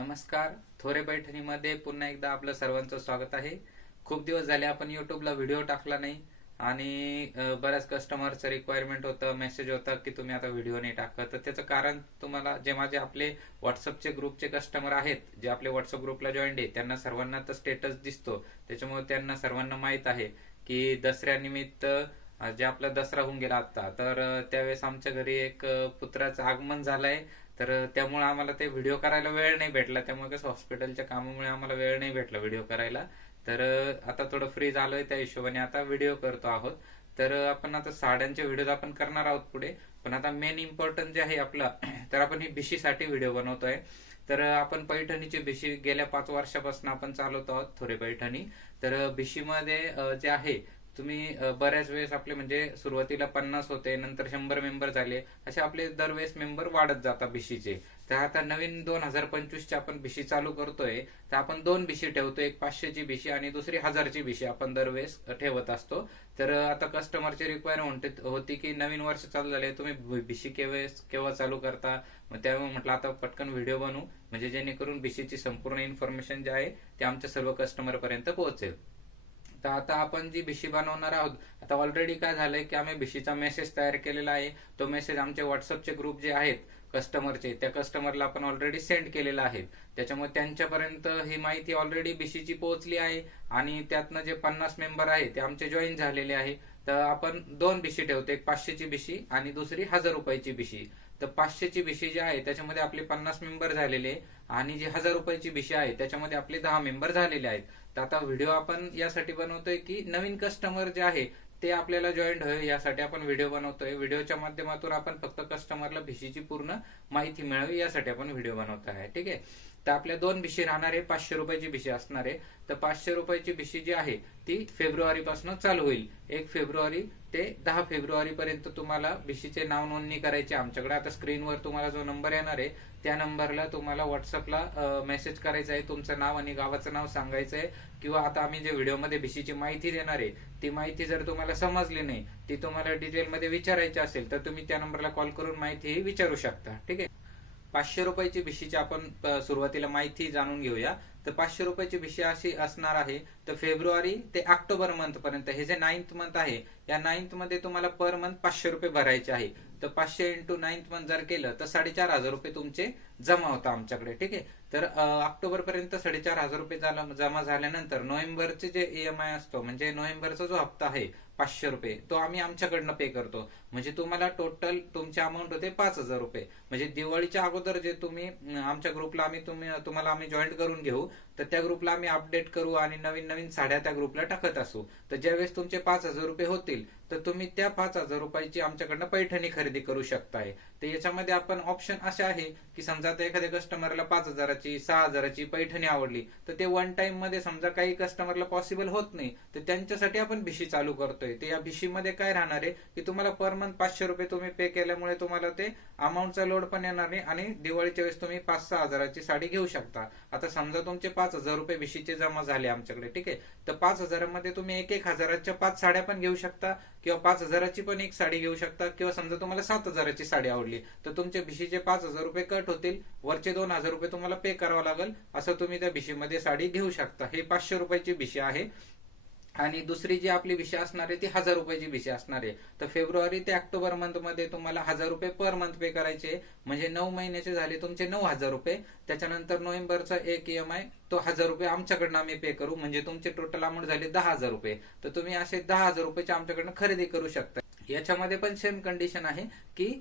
नमस्कार. थोरे पैठणीमध्ये पुन्हा एकदा आपलं सर्वांचं स्वागत आहे. खूप दिवस झाले आपण युट्यूबला व्हिडिओ टाकला नाही आणि बऱ्याच कस्टमरचं रिक्वायरमेंट होतं, मेसेज होता की तुम्ही आता व्हिडिओ नाही टाकत. तर त्याचं कारण तुम्हाला जे माझे आपले व्हॉट्सअपचे ग्रुपचे कस्टमर आहेत, जे आपले व्हॉट्सअप ग्रुपला जॉईंड आहे, त्यांना सर्वांना तर स्टेटस दिसतो. त्याच्यामुळे त्यांना सर्वांना माहीत आहे की दसऱ्यानिमित्त जे आपला दसरा होऊन गेला आता, तर त्यावेळेस आमच्या घरी एक पुत्राचं आगमन झालंय. तर त्यामुळे आम्हाला ते व्हिडिओ करायला वेळ नाही भेटला. त्यामुळे कसं हॉस्पिटलच्या कामामुळे आम्हाला वेळ नाही भेटला व्हिडिओ करायला. तर आता थोडं फ्री झालोय, त्या हिशोबाने आता व्हिडिओ करतो आहोत. तर आपण आता साड्यांचे व्हिडिओ आपण करणार आहोत पुढे. पण आता मेन इम्पॉर्टंट जे आहे आपलं तर आपण ही भिशीसाठी व्हिडिओ बनवतोय. तर आपण पैठणीची भिशी गेल्या 5 वर्षापासून आपण चालवतो आहोत थोडे पैठणी. तर भिशीमध्ये जे आहे तुम्ही बऱ्याच वेळेस आपले म्हणजे सुरुवातीला 50 होते, नंतर 100 मेंबर झाले, असे आपले दरवेळेस मेंबर वाढत जातात भिशीचे. तर आता नवीन 2025 ची आपण भिशी चालू करतोय. तर आपण दोन भिशी ठेवतो, एक 500ची भिशी आणि दुसरी 1000ची भिशी आपण दरवेळेस ठेवत असतो. तर आता कस्टमरची रिक्वायरमेंट होती की नवीन वर्ष चालू झाले, तुम्ही भिशी केव्हा चालू करता. मग त्यामुळे म्हटलं आता पटकन व्हिडिओ बनवू, म्हणजे जेणेकरून भिशीची संपूर्ण इन्फॉर्मेशन जे आहे ते आमच्या सर्व कस्टमर पर्यंत पोहोचेल. तर आता आपण जी भिशी बनवणार आहोत, आता ऑलरेडी काय झालंय की आम्ही भिशीचा मेसेज तयार केलेला आहे. तो मेसेज आमचे व्हॉट्सअपचे ग्रुप जे आहेत कस्टमरचे, त्या कस्टमरला आपण ऑलरेडी सेंड केलेला आहे. त्याच्यामुळे त्यांच्यापर्यंत ही माहिती ऑलरेडी भिशीची पोहोचली आहे आणि त्यातनं जे 50 मेंबर आहे ते आमचे जॉईन झालेले आहे. तर आपण दोन भिशी ठेवतो, एक 500ची भिशी आणि दुसरी 1000 रुपयाची भिशी. तर 500ची भिशी जी आहे त्याच्यामध्ये आपले 50 मेंबर झालेले आणि जी 1000 रुपयाची भिशी आहे त्याच्यामध्ये आपले 10 मेंबर झालेले आहेत. तर आता व्हिडिओ आपण यासाठी बनवतोय की नवीन कस्टमर जे आहे ते आपल्याला जॉईंट व्हावे, यासाठी आपण व्हिडिओ बनवतोय. व्हिडिओच्या माध्यमातून आपण फक्त कस्टमरला भिशीची पूर्ण माहिती मिळावी यासाठी आपण व्हिडिओ बनवत आहे. ठीक आहे. तर आपल्या दोन भिशी राहणार आहे, 500 रुपयाची भिशी असणार आहे. तर 500 रुपयाची भिशी जी आहे ती फेब्रुवारी पासून चालू होईल. 1 फेब्रुवारी ते 10 फेब्रुवारी पर्यंत तुम्हाला भिशीचे नाव नोंदणी करायची आमच्याकडे. आता स्क्रीनवर तुम्हाला जो नंबर येणार आहे त्या नंबरला तुम्हाला व्हॉट्सअपला मेसेज करायचा आहे, तुमचं नाव आणि गावाचं नाव सांगायचं आहे. किंवा आता आम्ही जे व्हिडिओमध्ये भिशीची माहिती देणार आहे ती माहिती जर तुम्हाला समजली नाही, ती तुम्हाला डिटेलमध्ये विचारायची असेल, तर तुम्ही त्या नंबरला कॉल करून माहिती विचारू शकता. ठीक आहे. 500 रुपयाची भिशीची आपण सुरुवातीला माहिती जाणून घेऊया. तर 500 रुपयाची भिशी अशी असणार आहे. तर फेब्रुवारी ते ऑक्टोबर मंथ पर्यंत हे जे 9th मंथ आहे, या 9th मध्ये तुम्हाला पर मंथ 500 रुपये भरायचे आहे. तर 500 इंटू 9th मंथ जर केलं तर 4500 रुपये तुमचे जमा होता आमच्याकडे. ठीक आहे. तर ऑक्टोबर पर्यंत 4500 रुपये जमा झाल्यानंतर नोव्हेंबरचे जे ईएमआय असतो, म्हणजे नोव्हेंबरचा जो हप्ता आहे 500 रुपये, तो आम्ही आमच्याकडनं पे करतो. म्हणजे तुम्हाला टोटल तुमची अमाऊंट होते 5000 रुपये. म्हणजे दिवाळीच्या अगोदर जे तुम्ही आमच्या ग्रुपला तुम्हाला आम्ही जॉईन करून घेऊ, तर त्या ग्रुपला आम्ही अपडेट करू आणि नवीन नवीन साड्या त्या ग्रुपला टाकत असू. तर ज्यावेळेस तुमचे 5000 रुपये होतील तर तुम्ही त्या 5000 रुपयाची आमच्याकडनं पैठणी खरेदी करू शकताय. तर याच्यामध्ये आपण ऑप्शन असे आहे की समजा आता एखाद्या कस्टमरला 5000ची 6000ची पैठणी आवडली, तर ते वन टाइम मध्ये समजा काही कस्टमरला पॉसिबल होत नाही, तर त्यांच्यासाठी आपण भिशी चालू करतोय. तर या भिशीमध्ये काय राहणार आहे की तुम्हाला पर मंथ 500 रुपये तुम्ही पे केल्यामुळे तुम्हाला ते अमाऊंटचा लोड पण येणार नाही आणि दिवाळीच्या वेळेस तुम्ही 5-6 हजाराची साडी घेऊ शकता. आता समजा तुमचे 5000 रुपये भिशीचे जमा झाले आमच्याकडे. ठीक आहे. तर 5000 मध्ये तुम्ही 1-1000च्या 5 साड्या पण घेऊ शकता, किंवा 5000ची पण एक साडी घेऊ शकता, किंवा समजा तुम्हाला 7000ची साडी आवडली तर तुमच्या भिशीचे 5000 रुपये कट होतील, वरचे 2000 रुपये तुम्हाला पे करावं लागेल. असं तुम्ही त्या भिशीमध्ये साडी घेऊ शकता. हे 500 रुपयाची भिशी आहे. आणि दुसरी जी आपली भिशी असणार आहे ती 1000 रुपयाची भिशी असणार आहे. तर फेब्रुवारी ते ऑक्टोबर मंथ मध्ये तुम्हाला 1000 रुपये पर मंथ पे करायचे, म्हणजे 9 महिन्याचे झाले तुमचे 9000 रुपये. त्याच्यानंतर नोव्हेंबरचा एक ईएमआय तो 1000 रुपये आमच्याकडनं आम्ही पे करू, म्हणजे तुमचे टोटल अमाऊंट झाले 10,000 रुपये. तर तुम्ही असे 10,000 रुपयाचे आमच्याकडनं खरेदी करू शकता. याच्यामध्ये पण सेम कंडिशन आहे की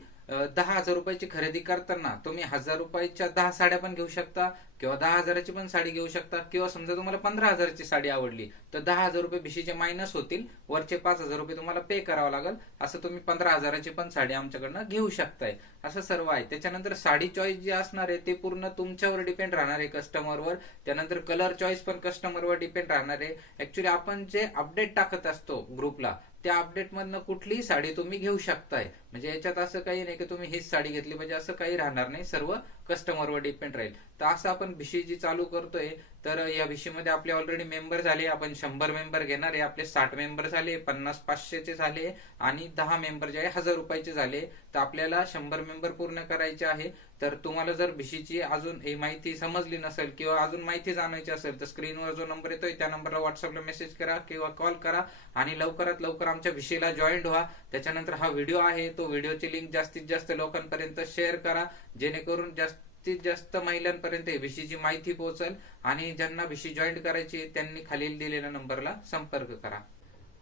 10,000 रुपयाची खरेदी करताना तुम्ही 1000 रुपयाच्या 10 साड्या पण घेऊ शकता, किंवा 10,000ची पण साडी घेऊ शकता, किंवा समजा तुम्हाला 15,000ची साडी आवडली तर 10,000 रुपये भिशीचे मायनस होतील, वरचे 5,000 रुपये तुम्हाला पे करावं लागेल. असं तुम्ही 15,000ची पण साडी आमच्याकडनं घेऊ शकताय. असं सर्व आहे. त्याच्यानंतर साडी चॉईस जी असणार आहे ते पूर्ण तुमच्यावर डिपेंड राहणार आहे, कस्टमरवर. त्यानंतर कलर चॉईस पण कस्टमरवर डिपेंड राहणार आहे. ऍक्च्युली आपण जे अपडेट टाकत असतो ग्रुपला, त्या अपडेट मधनं कुठलीही साडी तुम्ही घेऊ शकताय. म्हणजे याच्यात असं काही नाही की तुम्ही हीच साडी घेतली पाहिजे असं काही राहणार नाही, सर्व कस्टमरवर डिपेंड राहील. तर असं आपण भिशी जी चालू करतोय, तर या भिशीमध्ये आपले ऑलरेडी मेंबर झाले. आपण 100 मेंबर घेणार आहे. आपले 60 मेंबर झाले, 50 500चे झाले आणि 10 मेंबर जे आहे 1000 रुपयाचे झाले. तर आपल्याला 100 मेंबर पूर्ण करायचे आहे. तर तुम्हाला जर भिशीची अजून ही माहिती समजली नसेल किंवा अजून माहिती जाणायची असेल तर स्क्रीनवर जो नंबर येतोय त्या नंबरला व्हॉट्सअपला मेसेज करा किंवा कॉल करा आणि लवकरात लवकर आमच्या भिशीला जॉईंट व्हा. त्याच्यानंतर हा व्हिडिओ आहे तो व्हिडिओची लिंक जास्तीत जास्त लोकांपर्यंत शेअर करा, जेणेकरून जास्तीत जास्त महिलांपर्यंत भिशीची माहिती पोहोचेल आणि ज्यांना भिशी जॉईंट करायची त्यांनी खालील दिलेल्या नंबरला संपर्क करा.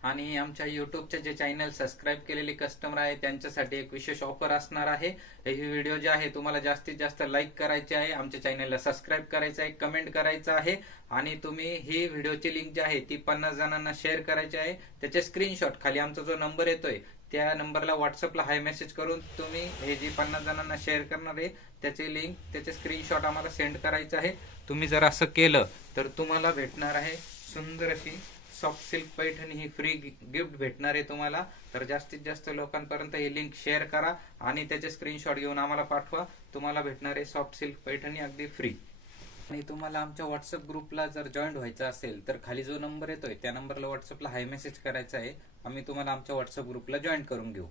आणि आमच्या युट्यूबचे जे चॅनल सबस्क्राईब केलेले कस्टमर आहे त्यांच्यासाठी एक विशेष ऑफर असणार आहे. ही व्हिडिओ जे आहे तुम्हाला जास्तीत जास्त लाईक करायचे आहे, आमच्या चॅनलला सबस्क्राईब करायचं आहे, कमेंट करायचं आहे आणि तुम्ही ही व्हिडिओची लिंक जी आहे ती 50 जणांना शेअर करायची आहे. त्याचे स्क्रीनशॉट खाली आमचा जो नंबर येतोय त्या नंबरला व्हॉट्सअपला हाय मेसेज करून तुम्ही हे जी 50 जणांना शेअर करणार आहे त्याचे लिंक त्याचे स्क्रीनशॉट आम्हाला सेंड करायचं आहे. तुम्ही जर असं केलं तर तुम्हाला भेटणार आहे सुंदर अशी सॉफ्ट सिल्क पैठणी, ही फ्री गिफ्ट भेटणार आहे तुम्हाला. तर जास्तीत जास्त लोकांपर्यंत ही लिंक शेअर करा आणि त्याचे स्क्रीनशॉट घेऊन आम्हाला पाठवा. तुम्हाला भेटणार आहे सॉफ्ट सिल्क पैठणी अगदी फ्री. आणि तुम्हाला आमच्या व्हॉट्सअप ग्रुपला जर जॉईन व्हायचं असेल तर खाली जो नंबर येतोय त्या नंबरला व्हॉट्सअपला हाय मेसेज करायचा आहे. आम्ही तुम्हाला आमच्या व्हॉट्सअप ग्रुपला जॉईन करून घेऊ.